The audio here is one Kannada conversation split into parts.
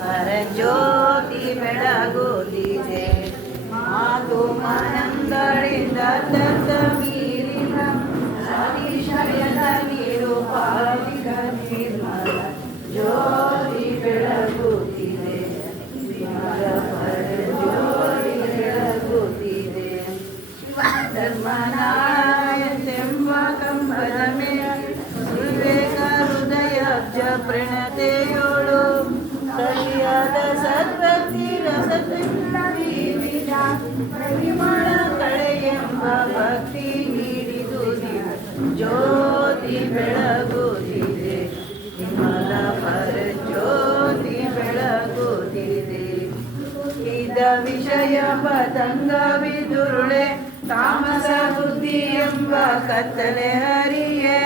ಪರಜ್ಯೋತಿ ಬೆಳಗುತ್ತಿದೆ. ಮಾತು ಮನಗಳಿಂದ ತತ್ತ ಮೀರಿದ ಅತಿಶಯದ ನೀರು ಪಾಲಿಕ ನಿರ್ಮಲ ಜ್ಯೋತಿ ಬೆಳಗುತ್ತಿದೆ. ಪರಜ್ಯೋತಿ ಬೆಳಗುತ್ತಿದೆ. ಧರ್ಮನಾಯತೆಂಬ ಕಂಬದ ಮೇಲೆ ವಿವೇಕ ಹೃದಯಾಬ್ಜ ಪ್ರಣತೆಯೋಳು ಸರಿಯಾದ ಸದ್ಭಕ್ತಿ ರಸದಿಂದ ವಿವಿಧ ಪರಿಮಳ ಕಳೆಯೆಂಬ ಭಕ್ತಿ ನೀಡಿದು ಜ್ಯೋತಿ ಬೆಳಗುತ್ತಿದೆ. ವಿಮಲ ಪರಜ್ಯೋತಿ ಬೆಳಗುತ್ತಿದೆ. ಇದ ವಿಷಯ ಪತಂಗ ಬಿದುರುಳೆ ತಾಮಸ ಬುದ್ಧಿ ಎಂಬ ಕತ್ತಲೆ ಹರಿಯೇ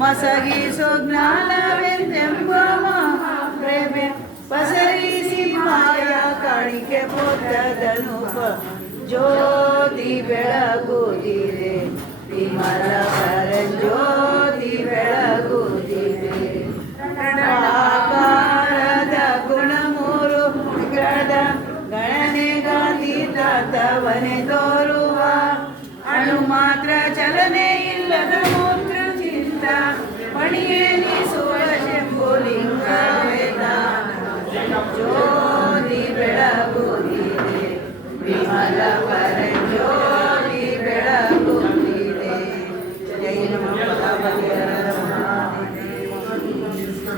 ಮಸಗಿಸು ಜ್ಞಾನವೆಂದೆಂಬ ಮಹಾಪ್ರೇಮೆ ಪಸರಿಸಿ ಮಾಯ ಕಾಣಿಕೆ ಪೊತ್ತದನುಪ ಜ್ಯೋತಿ ಬೆಳಗುತ್ತಿದೆ. ವಿಮಲ